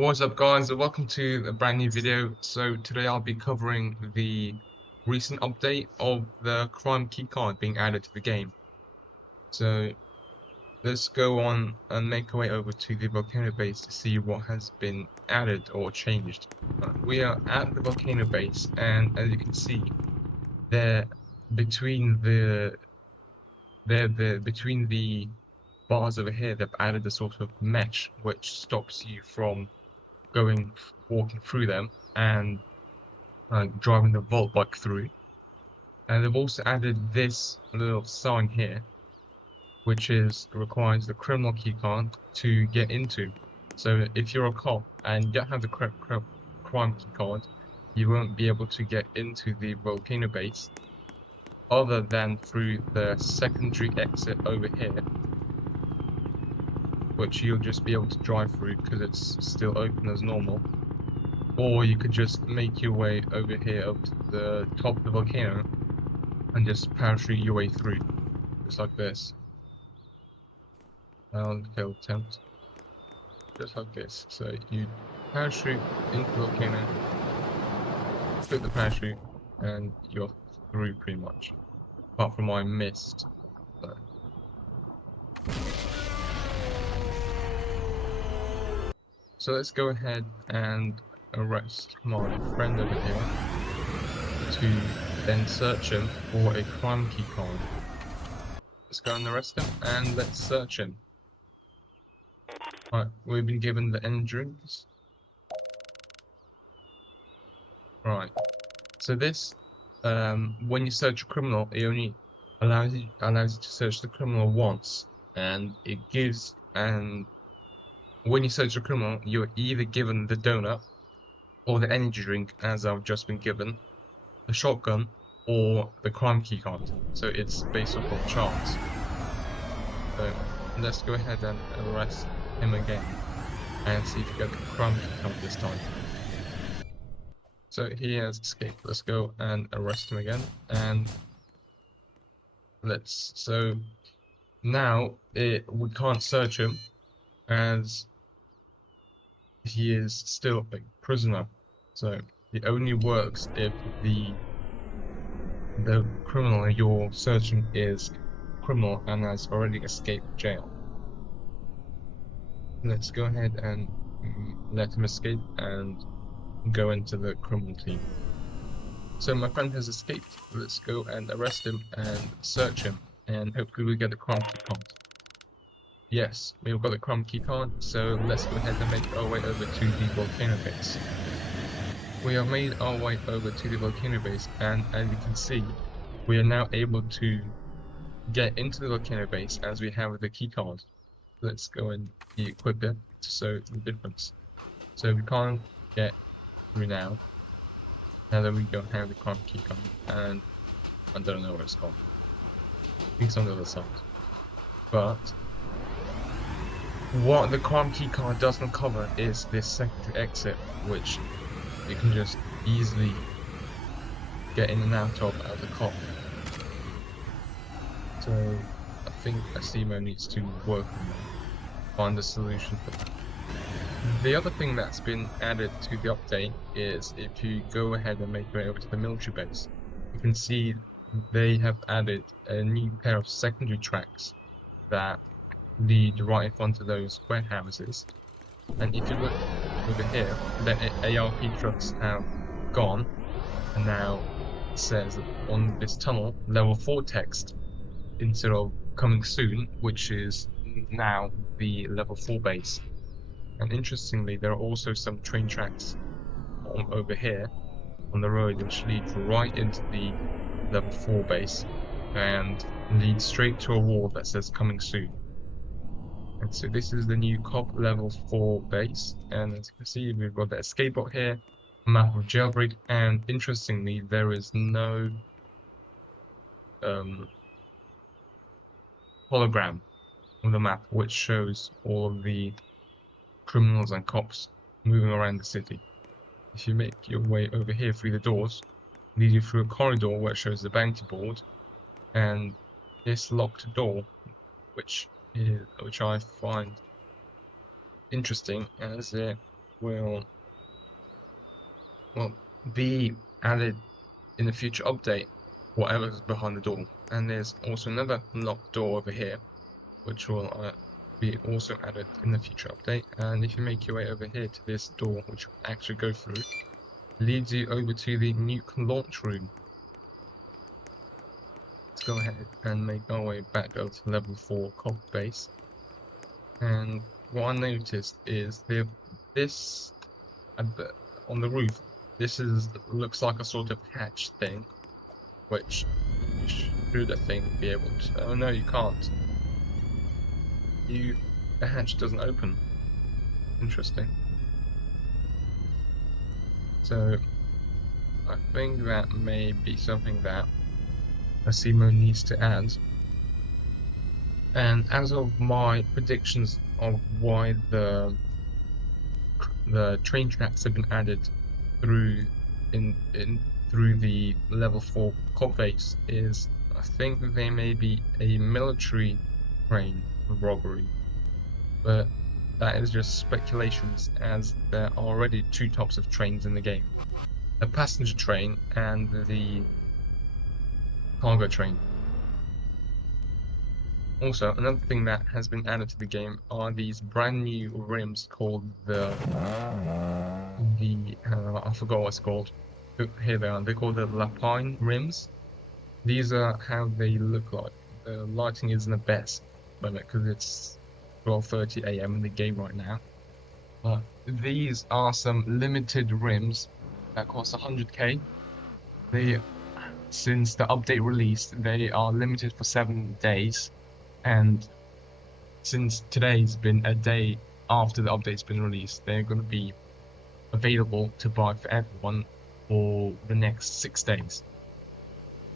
What's up guys, and welcome to a brand new video. So today I'll be covering the recent update of the Crime Keycard being added to the game. So let's go on and make our way over to the Volcano Base to see what has been added or changed. We are at the Volcano Base, and as you can see there between the bars over here, they've added a sort of mesh which stops you from walking through them and driving the vault bike through. And they've also added this little sign here, which requires the criminal keycard to get into. So if you're a cop and you don't have the crime keycard, you won't be able to get into the Volcano Base other than through the secondary exit over here, which you'll just be able to drive through because it's still open as normal. Or you could just make your way over here up to the top of the volcano and just parachute your way through, just like this. I'll fail attempt. Just like this. So you parachute into the volcano, flip the parachute, and you're through pretty much. Apart from I missed. So let's go ahead and arrest my friend over here to then search him for a crime keycard. Let's go and arrest him and let's search him. Right, we've been given the energy drinks. Right, so this, when you search a criminal, it only allows you to search the criminal once, and when you search a criminal, you're either given the donut or the energy drink, as I've just been given, the shotgun, or the crime keycard. So it's based off of chance. So let's go ahead and arrest him again and see if we get the crime keycard this time. So he has escaped. Let's go and arrest him again, and so now we can't search him as he is still a prisoner. So it only works if the criminal you're searching is criminal and has already escaped jail. Let's go ahead and let him escape and go into the criminal team. So my friend has escaped. Let's go and arrest him and search him, and hopefully we'll get the crime keycard. Yes, we've got the crime keycard, so let's go ahead and make our way over to the Volcano Base. We have made our way over to the Volcano Base, and as you can see, we are now able to get into the Volcano Base as we have the keycard. Let's go and equip it to show the difference. So we can't get through now that we don't have the crime keycard, and I don't know where it's gone. I think it's on the other side. But what the crime keycard doesn't cover is this secondary exit, which you can just easily get in and out of as a cop. So I think Asimo needs to work on that, find a solution for that. The other thing that's been added to the update is if you go ahead and make your way over to the military base, you can see they have added a new pair of secondary tracks that lead right in front of those warehouses. And if you look over here, the ARP trucks have gone, and now it says on this tunnel level 4 text instead of coming soon, which is now the level 4 base. And interestingly, there are also some train tracks over here on the road which lead right into the level 4 base and lead straight to a wall that says coming soon. And so this is the new cop level 4 base, and as you can see, we've got the escape bot here, a map of jailbreak, and interestingly, there is no hologram on the map which shows all of the criminals and cops moving around the city. If you make your way over here through the doors, lead you through a corridor where it shows the bounty board, and this locked door, which I find interesting, as it will be added in a future update, whatever's behind the door. And there's also another locked door over here, which will be also added in the future update. And if you make your way over here to this door, which will actually go through, leads you over to the nuke launch room. Let's go ahead and make our way back over to level 4 cop base. And what I noticed is this on the roof. This looks like a sort of hatch thing, which you should, I think, be able to. Oh no, you can't. The hatch doesn't open. Interesting. So I think that may be something that Asimo needs to add. And as of my predictions of why the train tracks have been added through through the level 4 cop base, is I think that they may be a military train robbery, but that is just speculations, as there are already 2 types of trains in the game: a passenger train and the cargo train. Also, another thing that has been added to the game are these brand new rims called I forgot what it's called. Here they are. They're called the Lapine rims. These are how they look like. The lighting isn't the best, because it's 12:30 AM in the game right now. But these are some limited rims that cost 100k. Since the update released, they are limited for 7 days. And since today's been a day after the update's been released, they're going to be available to buy for everyone for the next 6 days.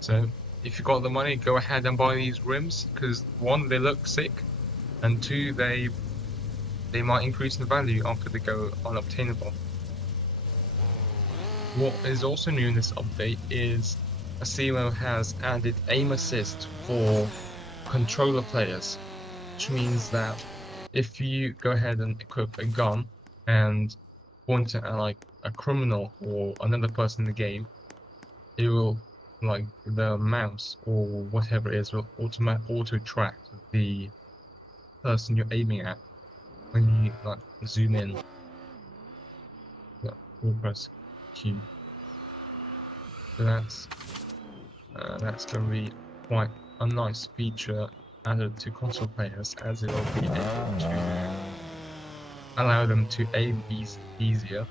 So if you've got the money, go ahead and buy these rims, because 1, they look sick, and 2, they might increase in value after they go unobtainable. What is also new in this update is Asimo has added aim assist for controller players, which means that if you go ahead and equip a gun and point it at like a criminal or another person in the game, it will, like, the mouse or whatever it is, will auto track the person you're aiming at when you like zoom in. We'll press Q. So that's going to be quite a nice feature added to console players, as it will be able to allow them to aim easier,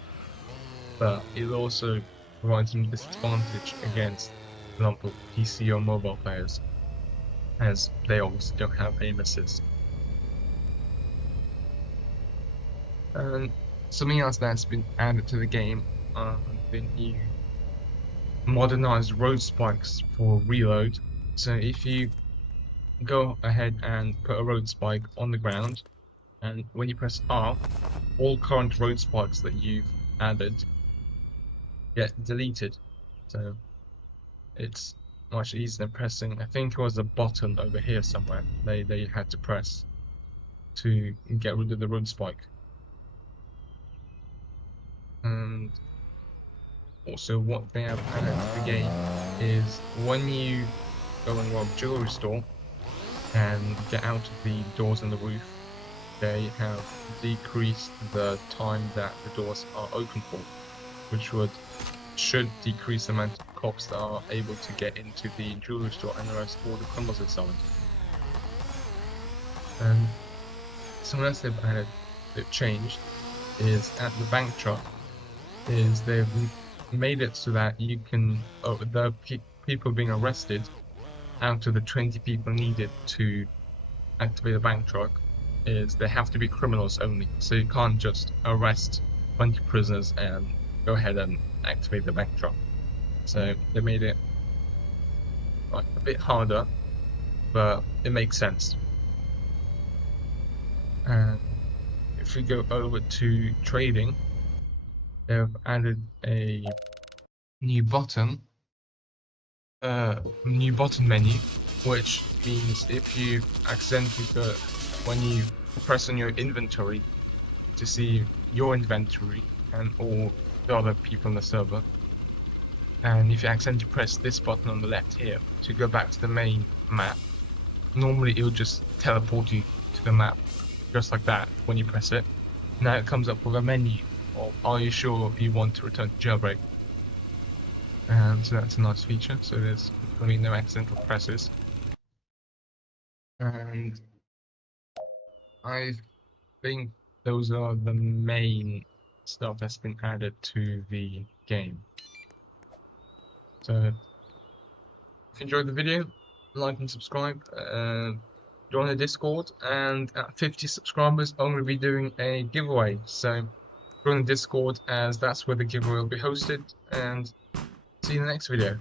but it'll also provide some disadvantage against, for example, PC or mobile players, as they obviously don't have aim assist. And something else that's been added to the game are the new modernized road spikes for reload. So if you go ahead and put a road spike on the ground, and when you press R, all current road spikes that you've added get deleted. So it's much easier than pressing, I think it was a button over here somewhere they had to press to get rid of the road spike. And also what they have added to the game is when you go and rob a jewelry store and get out of the doors on the roof, they have decreased the time that the doors are open for, which should decrease the amount of cops that are able to get into the jewelry store and arrest all the criminals inside. And something else they've changed is at the bank truck, is they've made it so that you can, the people being arrested, out of the 20 people needed to activate a bank truck, is they have to be criminals only. So you can't just arrest 20 prisoners and go ahead and activate the bank truck. So they made it like a bit harder, but it makes sense. And if we go over to trading, they've added a new button menu, which means if you accidentally when you press on your inventory to see your inventory and all the other people in the server. And if you accidentally press this button on the left here to go back to the main map, normally it will just teleport you to the map just like that when you press it. Now it comes up with a menu of, are you sure you want to return to jailbreak? So that's a nice feature, so there's really no accidental presses. And I think those are the main stuff that's been added to the game. So if you enjoyed the video, like and subscribe, join the Discord, and at 50 subscribers I'm going to be doing a giveaway, so join the Discord as that's where the giveaway will be hosted, and see you in the next video.